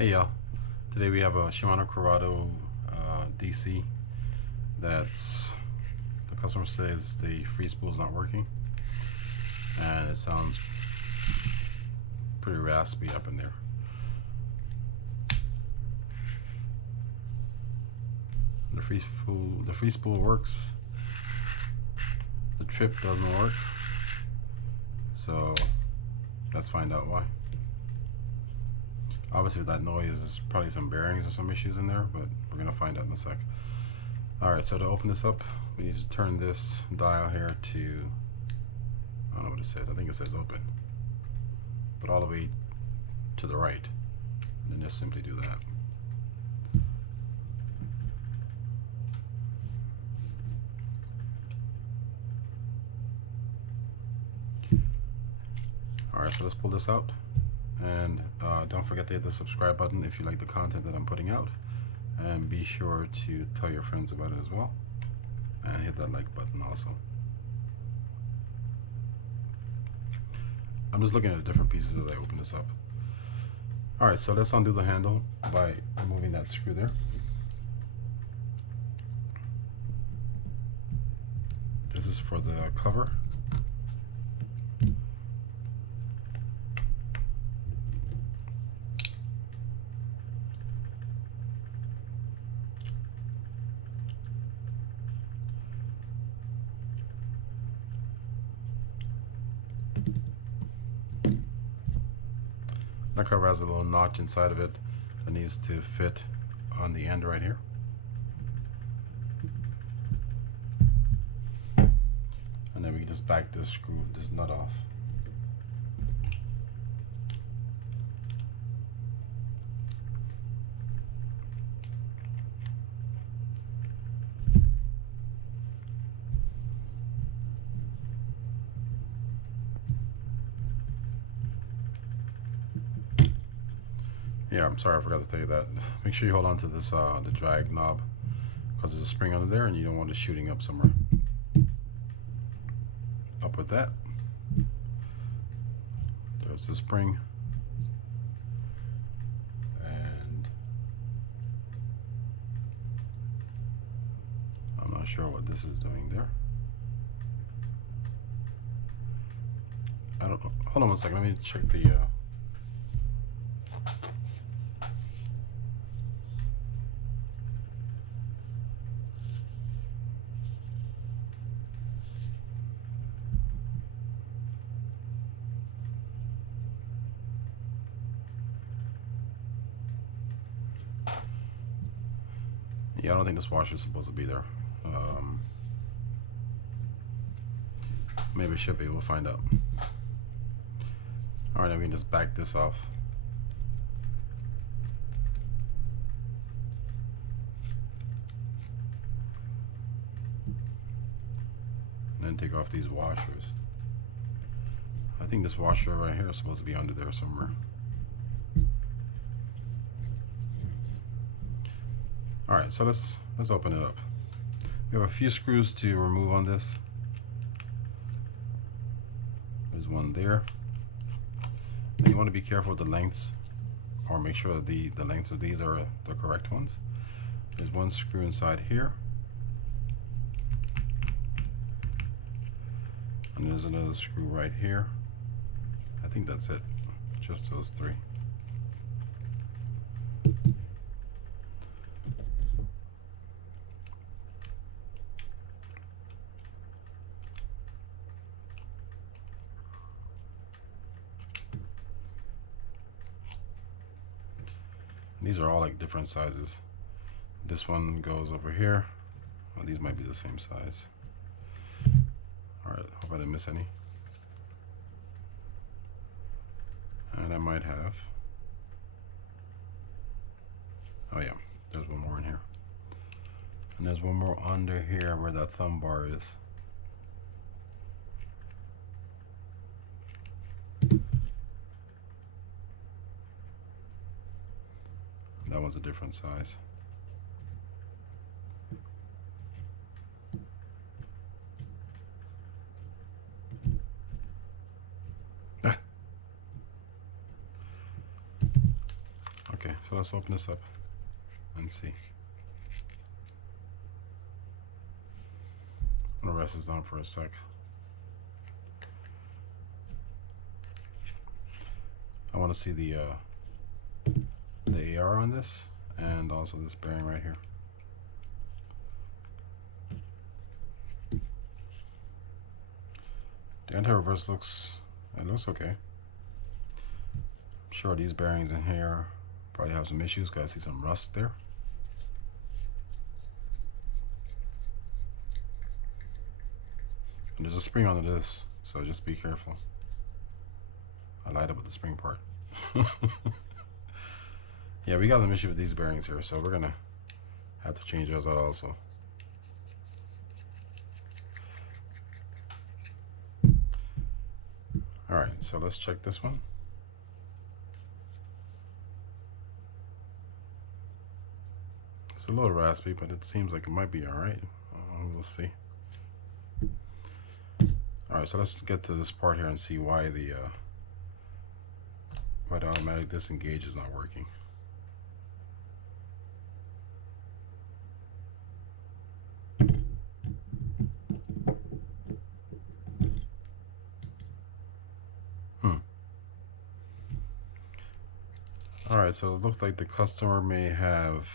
Hey y'all, today we have a Shimano Curado DC that's, the customer says the free spool is not working and it sounds pretty raspy up in there. The free spool works, the trip doesn't work, so let's find out why. Obviously with that noise, there's probably some bearings or some issues in there, but we're gonna find out in a sec. Alright, so to open this up, we need to turn this dial here to, I don't know what it says, I think it says open, but all the way to the right, and then just simply do that. Alright, so let's pull this out. And don't forget to hit the subscribe button if you like the content that I'm putting out, and be sure to tell your friends about it as well, and hit that like button also. I'm just looking at the different pieces as I open this up. Alright, so let's undo the handle by removing that screw there. This is for the cover. That cover has a little notch inside of it that needs to fit on the end right here. And then we can just back this screw, this nut off. Yeah, I'm sorry, I forgot to tell you that. Make sure you hold on to this the drag knob, because there's a spring under there and you don't want it shooting up somewhere. Up with that. There's the spring. And I'm not sure what this is doing there. I don't know. Hold on one second, let me check the yeah, I don't think this washer is supposed to be there. Maybe it should be, we'll find out. Alright, then we can just back this off. And then take off these washers. I think this washer right here is supposed to be under there somewhere. Alright, so let's open it up. We have a few screws to remove on this. There's one there. And you want to be careful with the lengths, or make sure that the lengths of these are the correct ones. There's one screw inside here. And there's another screw right here. I think that's it. Just those three. These are all like different sizes. This one goes over here. Well, these might be the same size. Alright, hope I didn't miss any. And I might have. Oh yeah, there's one more in here. And there's one more under here where that thumb bar is. That one's a different size. Okay, so let's open this up and see. I'm gonna rest this down for a sec. I want to see the AR on this, and also this bearing right here. The anti-reverse looks okay. I'm sure these bearings in here probably have some issues. Guys, see some rust there. And there's a spring under this, so just be careful. I lied up with the spring part. Yeah, we got some issue with these bearings here, so we're gonna have to change those out also. Alright, so let's check this one. It's a little raspy, but it seems like it might be alright. We'll see. Alright, so let's get to this part here and see why the automatic disengage is not working. Alright, so it looks like the customer may have,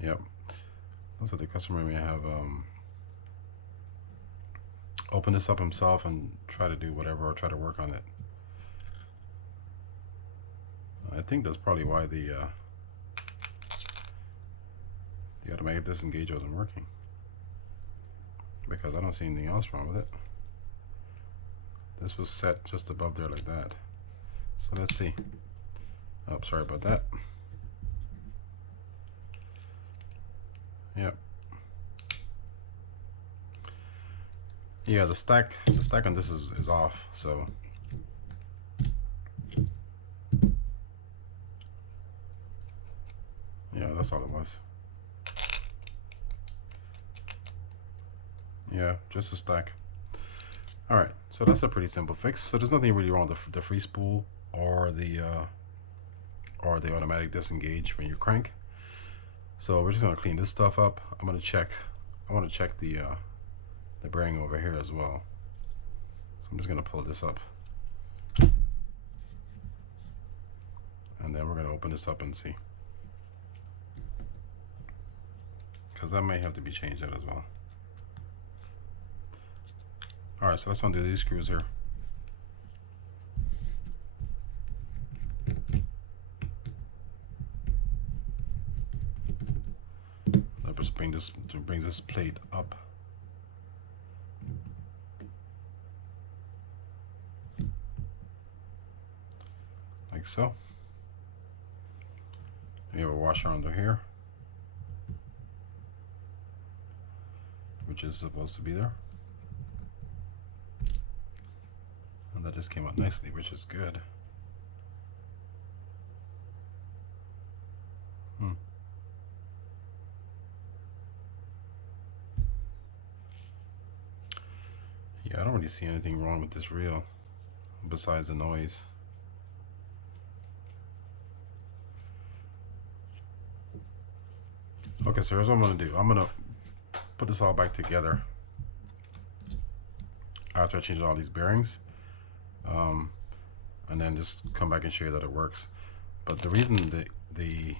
yep, looks like the customer may have opened this up himself and try to do whatever, or try to work on it. I think that's probably why the automatic disengage wasn't working, because I don't see anything else wrong with it. This was set just above there like that. So let's see. Oh, sorry about that. Yep. Yeah, the stack on this is off, so yeah, that's all it was. Yeah, just a stack. Alright, so that's a pretty simple fix. So there's nothing really wrong with the free spool or the automatic disengage when you crank. So we're just gonna clean this stuff up. I want to check the bearing over here as well. So I'm just gonna pull this up, and then we're gonna open this up and see, because that might have to be changed out as well. Alright, so let's undo these screws here. Let's bring this plate up. Like so. We have a washer under here, which is supposed to be there. And that just came out nicely, which is good. Yeah, I don't really see anything wrong with this reel besides the noise. Okay, so here's what I'm gonna do. I'm gonna put this all back together after I change all these bearings, and then just come back and show you that it works. But the reason the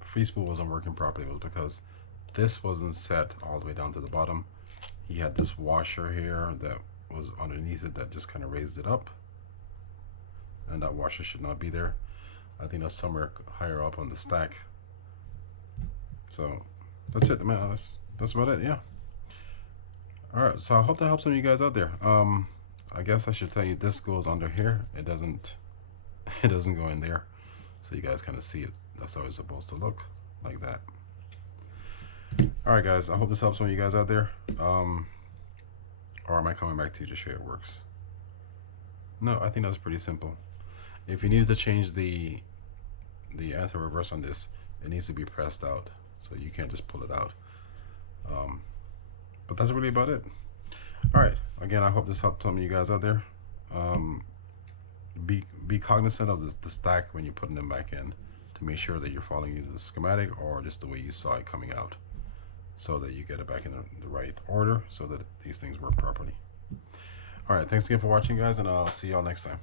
free spool wasn't working properly was because this wasn't set all the way down to the bottom. He had this washer here that was underneath it that just kind of raised it up, and that washer should not be there. I think that's somewhere higher up on the stack. So that's it, man. That's about it. Yeah. All right. So I hope that helps some of you guys out there. I guess I should tell you this goes under here. It doesn't go in there, so you guys kind of see it. That's how it's supposed to look, like that. All right, guys. I hope this helps some of you guys out there. Or am I coming back to you to show you it works? No, I think that was pretty simple. If you needed to change the anti-reverse on this, it needs to be pressed out, so you can't just pull it out. But that's really about it. All right. Again, I hope this helped some of you guys out there. be cognizant of the stack when you're putting them back in, to make sure that you're following either the schematic or just the way you saw it coming out, so that you get it back in the right order, so that these things work properly. All right, thanks again for watching, guys, and I'll see y'all next time.